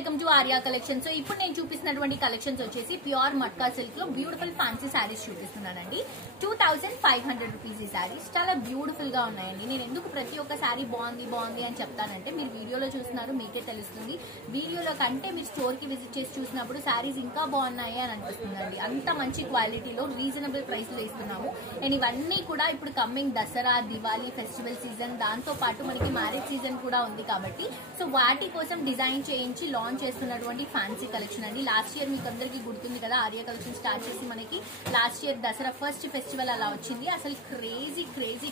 Welcome to Arya collection. So ఇప్పుడు నేను చూపిస్తున్నటువంటి కలెక్షన్స్ వచ్చేసి ప్యూర్ మట్కా సిల్క్ లో బ్యూటిఫుల్ ఫ్యాన్సీ శారీస్ చూపిస్తున్నానండి. 2500 రూపీస్ ఈ శారీస్ చాలా బ్యూటిఫుల్ గా ఉన్నాయండి. నేను ఎందుకు ప్రతి ఒక్క శారీ బాగుంది అని చెప్తానంటే మీరు వీడియోలో చూస్తున్నారు, మీకే తెలుస్తుంది. వీడియోలో కంటే మీరు స్టోర్ కి విజిట్ చేసి చూసినప్పుడు శారీస్ ఇంకా బాగున్నాయి అని అనిపిస్తుందండి. అంత మంచి క్వాలిటీలో రీజనబుల్ ప్రైస్ లో ఇస్తున్నాము. అండ్ ఇవన్నీ కూడా ఇప్పుడు coming Dasara, Diwali festival season, దాంతో పాటు మనకి మ్యారేజ్ సీజన్ కూడా ఉంది కాబట్టి సో వాటి కోసం డిజైన్ చేయించి లాంచ్ చేస్తున్నటువంటి ఫ్యాన్సీ కలెక్షన్ అండి. లాస్ట్ ఇయర్ మీకు అందరికీ గుర్తుంది కదా, ఆర్యా కలెక్షన్ స్టార్ట్ చేసి మనకి last year Dasara first festival అలా వచ్చింది. అసలు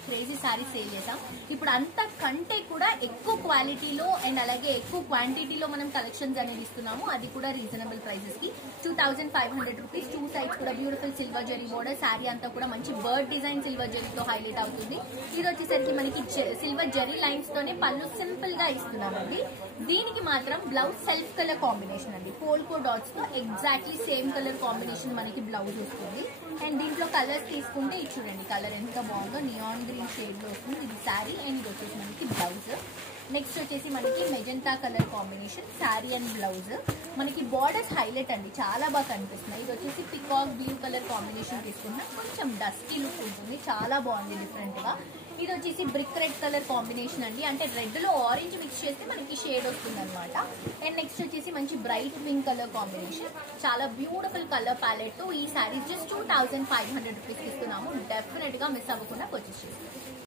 క్రేజీ సారీస్ సేల్ చేసాం. ఇప్పుడు అంతకంటే కూడా ఎక్కువ క్వాలిటీలో అండ్ అలాగే ఎక్కువ క్వాంటిటీలో మనం కలెక్షన్స్ అనేది ఇస్తున్నాము. అది కూడా రీజనబుల్ ప్రైసెస్ కి 2500 రూపీస్. 2 సైడ్స్ కూడా beautiful silver zari border. Sari అంతా కూడా మంచి బర్డ్ డిజైన్ సిల్వర్ జరీతో హైలైట్ అవుతుంది. ఇది వచ్చేసరికి మనకి సిల్వర్ జరీ లైన్స్ తోనే పళ్ళు సింపుల్ గా ఇస్తున్నామండి. దీనికి మాత్రం బ్లౌజ్ సెల్ఫ్ కలర్ కాంబినేషన్ అండి. పోల్కో డాట్స్ తో ఎగ్జాక్ట్లీ సేమ్ కలర్ కాంబినేషన్ మనకి బ్లౌజ్ వస్తుంది. అండ్ దీంట్లో కలర్స్ తీసుకుంటే ఇది చూడండి, కలర్ ఎంత బాగుందో, నియాన్ గ్రీన్ షేడ్ లో వస్తుంది. ఇది శారీ అండ్ ఇది వచ్చేసి మనకి బ్లౌజ్. నెక్స్ట్ వచ్చేసి మనకి magenta colour combination sari and blouse. మనకి బార్డర్స్ హైలైట్ అండి, చాలా బాగా కనిపిస్తున్నాయి. ఇది వచ్చేసి పికాక్ బ్లూ కలర్ కాంబినేషన్ తీసుకున్నా కొంచెం డస్కీ లుక్ ఉంటుంది, చాలా బాగుంది డిఫరెంట్ గా. ఇది వచ్చేసి బ్రిక్ రెడ్ కలర్ కాంబినేషన్ అండి, అంటే రెడ్ లో ఆరెంజ్ మిక్స్ చేస్తే మనకి షేడ్ వస్తుంది అనమాట. అండ్ నెక్స్ట్ వచ్చేసి మంచి బ్రైట్ పింక్ కలర్ కాంబినేషన్, చాలా బ్యూటిఫుల్ కలర్ ప్యాలెట్. ఈ శారీస్ జస్ట్ 2500 రూపీస్ ఇస్తున్నాము. డెఫినెట్ గా మిస్ అవ్వకుండా పర్చేస్ చేసుకోండి.